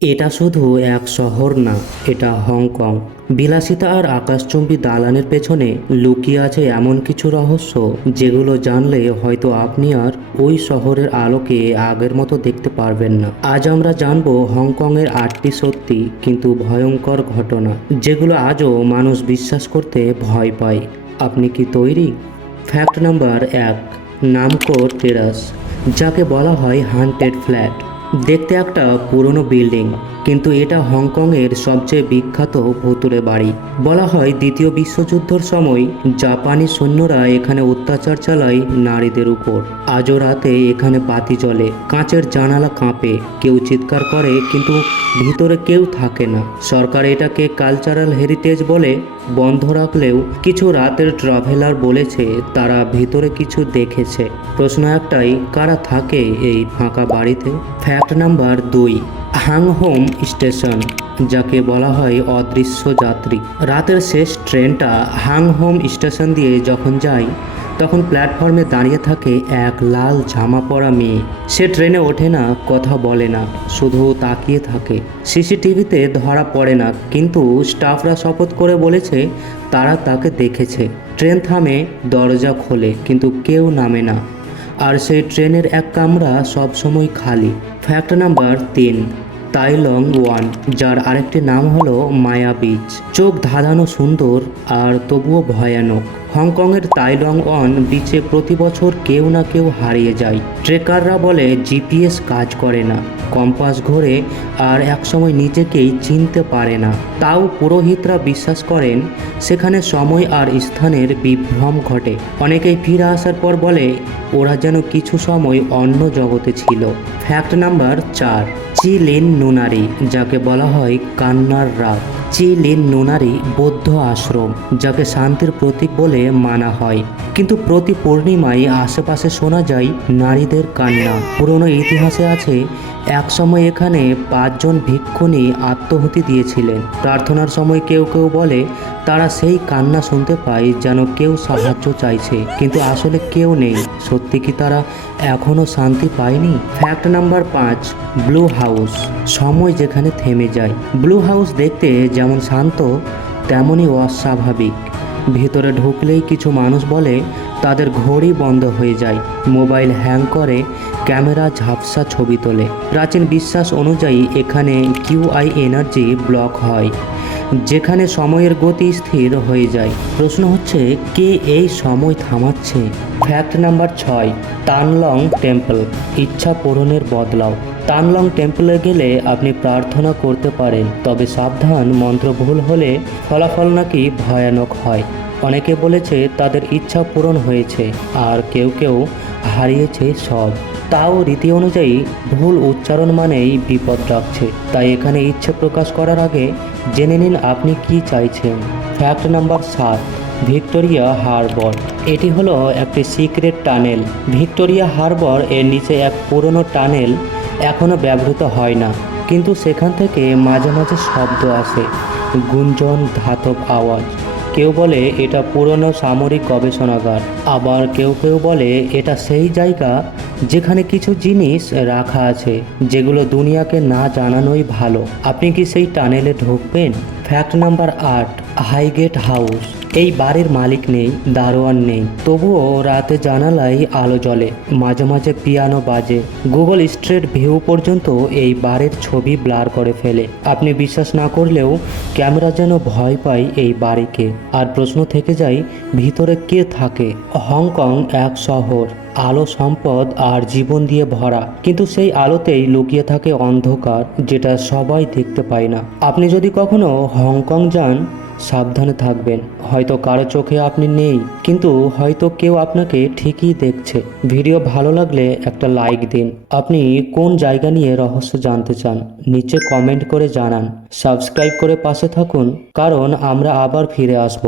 এটা শুধু এক শহর না, এটা হংকং। বিলাসিতা আর আকাশচুম্বী দালানের পেছনে লুকিয়ে আছে এমন কিছু রহস্য, যেগুলো জানলে হয়তো আপনি আর ওই শহরের আলোকে আগের মতো দেখতে পারবেন না। আজ আমরা জানব হংকংয়ের আটটি সত্যি কিন্তু ভয়ঙ্কর ঘটনা, যেগুলো আজও মানুষ বিশ্বাস করতে ভয় পায়। আপনি কি তৈরি? ফ্যাক্ট নাম্বার এক নামকো টেরাস, যাকে বলা হয় হান্টেড ফ্ল্যাট। দেখতে একটা পুরনো বিল্ডিং, কিন্তু এটা হংকংয়ের সবচেয়ে বিখ্যাত ভুতুরে বাড়ি। বলা হয় দ্বিতীয় বিশ্বযুদ্ধের সময় জাপানি সৈন্যরা এখানে অত্যাচার চালায় নারীদের উপর। আজও রাতে এখানে বাতি জ্বলে, কাঁচের জানালা কাঁপে, কেউ চিৎকার করে, কিন্তু ভিতরে কেউ থাকে না। সরকার এটাকে কালচারাল হেরিটেজ বলে বন্ধ রাখলেও কিছু রাতের ট্রাভেলার বলেছে, তারা ভিতরে কিছু দেখেছে। প্রশ্ন একটাই, কারা থাকে এই ফাঁকা বাড়িতে? ফ্যাক্ট নাম্বার দুই, হাংহোম স্টেশন, যাকে বলা হয় অদৃশ্য যাত্রী। রাতের শেষ ট্রেনটা হাংহোম স্টেশন দিয়ে যখন যায়, তখন প্ল্যাটফর্মে দাঁড়িয়ে থাকে এক লাল জামা পরা মেয়ে। সে ট্রেনে ওঠে না, কথা বলে না, শুধু তাকিয়ে থাকে। সিসিটিভিতে ধরা পড়ে না, কিন্তু স্টাফরা শপথ করে বলেছে তারা তাকে দেখেছে। ট্রেন থামে, দরজা খোলে, কিন্তু কেউ নামে না। আর সেই ট্রেনের এক কামরা সবসময় খালি। ফ্যাক্ট নাম্বার তিন, তাইলং ওয়ান, যার আরেকটি নাম হলো মায়া বিচ। চোখ ধাঁধানো সুন্দর আর তবুও ভয়ানক। হংকংয়ের তাইলং ওয়ান বিচে প্রতি বছর কেউ না কেউ হারিয়ে যায়। ট্রেকাররা বলে, জিপিএস কাজ করে না। কম্পাস ঘোরে আর একসময় নিজেকেই চিনতে পারে না। তাও পুরোহিতরা বিশ্বাস করেন, সেখানে সময় আর স্থানের বিভ্রম ঘটে। অনেকেই ফিরে আসার পর বলে, ওরা যেন কিছু সময় অন্য জগতে ছিল। ফ্যাক্ট নাম্বার চার, চি লিন নুনারি, যাকে বলা হয় কান্নার রাত। চি লিন নুনারি বৌদ্ধ আশ্রম যাকে শান্তির প্রতীক বলে মানা হয়। কিন্তু প্রতি পূর্ণিমায় আশেপাশে শোনা যায় নারীদের কান্না। পুরনো ইতিহাসে আছে, একসময় এখানে পাঁচজন ভিক্ষুণী আত্মহুতি দিয়েছিলেন। প্রার্থনার সময় কেউ কেউ বলে, তারা সেই কান্না শুনতে পায় যেন কেউ সাহায্য চাইছে। কিন্তু আসলে কেউ নেই। সত্যি কি তারা এখনও শান্তি পায়নি? ফ্যাক্ট নাম্বার পাঁচ ব্লু হাউস সময় যেখানে থেমে যায়। ব্লু হাউস দেখতে যেমন শান্ত তেমনই অস্বাভাবিক। ভেতরে ঢুকলেই কিছু মানুষ বলে, তাদের ঘড়ি বন্ধ হয়ে যায়, মোবাইল হ্যাং করে, ক্যামেরা ঝাপসা ছবি তোলে। প্রাচীন বিশ্বাস অনুযায়ী এখানে কিউআই এনার্জি ব্লক হয়, যেখানে সময়ের গতি স্থির হয়ে যায়। প্রশ্ন হচ্ছে, কে এই সময় থামাচ্ছে? ফ্যাক্ট নাম্বার ছয় তানলং টেম্পল ইচ্ছা পূরণের বদলাও। তানলং টেম্পলে গেলে আপনি প্রার্থনা করতে পারেন, তবে সাবধান, মন্ত্র ভুল হলে ফলাফল নাকি ভয়ানক হয়। অনেকে বলেছে তাদের ইচ্ছা পূরণ হয়েছে, আর কেউ কেউ হারিয়েছে সব। তাও রীতি অনুযায়ী, ভুল উচ্চারণ মানেই বিপদ রাখছে তাই এখানে ইচ্ছে প্রকাশ করার আগে জেনে নিন আপনি কি চাইছেন। ফ্যাক্ট নাম্বার সাত, ভিক্টোরিয়া হারবর। এটি হলো একটি সিক্রেট টানেল। ভিক্টোরিয়া হারবর এর নিচে এক পুরনো টানেল এখনও ব্যবহৃত হয় না। কিন্তু সেখান থেকে মাঝে মাঝে শব্দ আসে। গুঞ্জন, ধাতব আওয়াজ। কেউ বলে, এটা পুরনো সামরিক গবেষণাগার। আবার কেউ কেউ বলে, এটা সেই জায়গা যেখানে কিছু জিনিস রাখা আছে, যেগুলো দুনিয়াকে না জানানোই ভালো। আপনি কি সেই টানেলে ঢুকবেন? ফ্যাক্ট নাম্বার আট। Highgate House. এই বাড়ির মালিক নেই, দারোয়ান নেই। তবুও রাতে জানালায় আলো জ্বলে, মাঝে মাঝে পিয়ানো বাজে। গুগল স্ট্রিট ভিউ পর্যন্ত এই বাড়ির ছবি ব্লার করে ফেলে। আপনি বিশ্বাস না করলেও ক্যামেরা যেন ভয় পায় এই বাড়িকে। আর প্রশ্ন থেকে যায়, ভিতরে কে থাকে? হংকং এক শহর। আলো সম্পদ আর জীবন দিয়ে ভরা। কিন্তু সেই আলোতেই লুকিয়ে থাকে অন্ধকার, যেটা সবাই দেখতে পায় না। আপনি যদি কখনো হংকং যান সাবধানে থাকবেন। হয়তো কারও চোখে আপনি নেই, কিন্তু হয়তো কেউ আপনাকে ঠিকই দেখছে। ভিডিও ভালো লাগলে একটা লাইক দিন। আপনি কোন জায়গা নিয়ে রহস্য জানতে চান, নিচে কমেন্ট করে জানান। সাবস্ক্রাইব করে পাশে থাকুন, কারণ আমরা আবার ফিরে আসব।